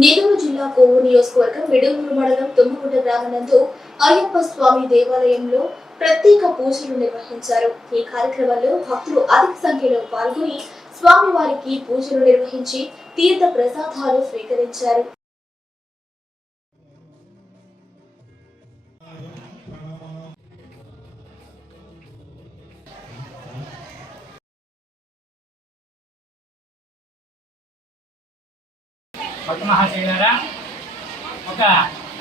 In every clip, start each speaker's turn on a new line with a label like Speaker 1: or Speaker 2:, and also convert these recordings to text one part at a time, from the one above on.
Speaker 1: నెల్లూరు జిల్లా కోవూరు నియోజకవర్గం విడుగురు మండలం తుమ్మగుంట గ్రామనందు అయ్యప్ప స్వామి దేవాలయంలో ప్రత్యేక పూజలు నిర్వహించారు. ఈ కార్యక్రమంలో భక్తులు అధిక సంఖ్యలో పాల్గొని స్వామివారికి పూజలు నిర్వహించి తీర్థ ప్రసాదాలు స్వీకరించారు.
Speaker 2: భక్త ఒక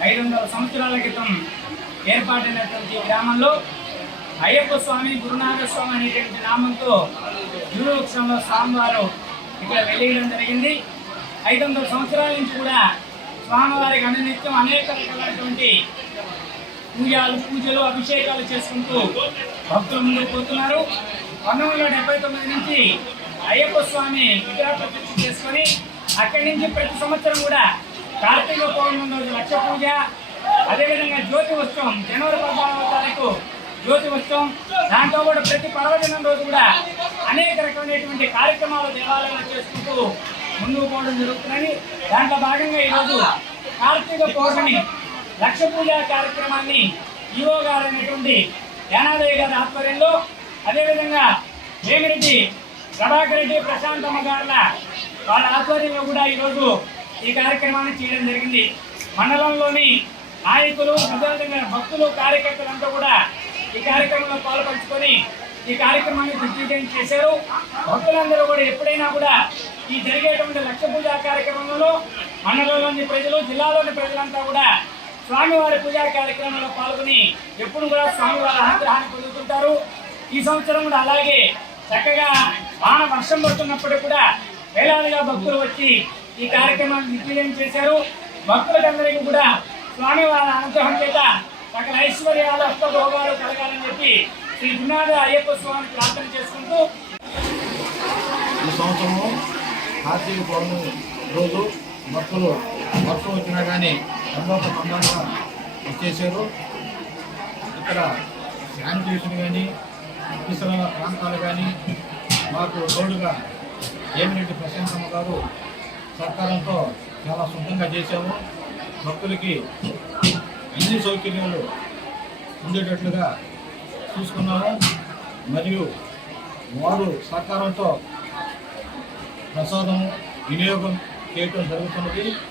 Speaker 2: ఐదు వందల సంవత్సరాల క్రితం ఏర్పాటైనటువంటి గ్రామంలో అయ్యప్ప స్వామి గురునాథ స్వామి అనేటువంటి నామంతో గురువృక్షంలో స్వామివారు ఇక్కడ వెలియడం జరిగింది. ఐదు వందల సంవత్సరాల నుంచి కూడా స్వామివారికి అనునిత్యం అనేక రకాలైనటువంటి పూజలు పూజలు అభిషేకాలు చేసుకుంటూ భక్తులు ముందుకు పోతున్నారు. పంతొమ్మిది వందల డెబ్బై తొమ్మిది నుంచి అయ్యప్ప స్వామి విగ్రహ ప్రతిష్ఠ చేసుకొని అక్కడి నుంచి ప్రతి సంవత్సరం కూడా కార్తీక పౌర్ణమి రోజు లక్ష పూజ అదేవిధంగా జ్యోతి ఉత్సవం జనవరి పద్నాలుగో తారీఖు జ్యోతి ఉత్సవం. దాంతో కూడా ప్రతి పర్వదినం రోజు కూడా అనేక రకమైనటువంటి కార్యక్రమాలు దేవాలయాలు చేసుకుంటూ ముందుకు పోవడం జరుగుతుందని దాంట్లో భాగంగా ఈరోజు కార్తీక పౌర్ణమి లక్ష పూజ కార్యక్రమాన్ని ఈవో గారు అనేటువంటి యానాదయ్య గారి ఆధ్వర్యంలో అదేవిధంగా వేమిరెడ్డి ప్రభాకర్ రెడ్డి ప్రశాంతమ్మ గారుల వాళ్ళ ఆధ్వర్యంలో కూడా ఈరోజు ఈ కార్యక్రమాన్ని చేయడం జరిగింది. మండలంలోని నాయకులు అదేవిధంగా భక్తులు కార్యకర్తలంతా కూడా ఈ కార్యక్రమంలో పాల్పంచుకొని ఈ కార్యక్రమాన్ని దిగ్విజయం చేశారు. భక్తులందరూ కూడా ఎప్పుడైనా కూడా ఈ జరిగేటువంటి లక్ష పూజా కార్యక్రమంలో మండలంలోని ప్రజలు జిల్లాలోని ప్రజలంతా కూడా స్వామివారి పూజా కార్యక్రమంలో పాల్గొని ఎప్పుడు కూడా స్వామివారి అనుగ్రహాన్ని పొందుతుంటారు. ఈ సంవత్సరం కూడా అలాగే చక్కగా వాన వర్షం పడుతున్నప్పుడు కూడా వేలాదిగా భక్తులు వచ్చి ఈ కార్యక్రమాన్ని దిగ్విజయం చేశారు. భక్తులందరికీ కూడా స్వామివారి అనుగ్రహం చేత సకల ఐశ్వర్యాలు అష్టభోగాలు కలగాలని చెప్పి శ్రీ గురునాథ అయ్యప్ప స్వామిని ప్రార్థన చేసుకుంటూ
Speaker 3: ఈ సంవత్సరము కార్తీక పౌర్ణమి రోజు భక్తులు వర్షం వచ్చినా కానీ ఎంతో సందంగా వచ్చేసారు ఇక్కడ శానిటేషన్ కానీ ఇతర ప్రాంతాలు కానీ మాకు తోడుగా ఏమిరెడ్డి ప్రశాంతమ్మ గారు సహకారంతో చాలా శుద్ధంగా చేశాము. భక్తులకి అన్ని సౌకర్యాలు ఉండేటట్లుగా చూసుకున్నాము. మరియు వారు సహకారంతో ప్రసాదం వినియోగం చేయటం జరుగుతున్నది.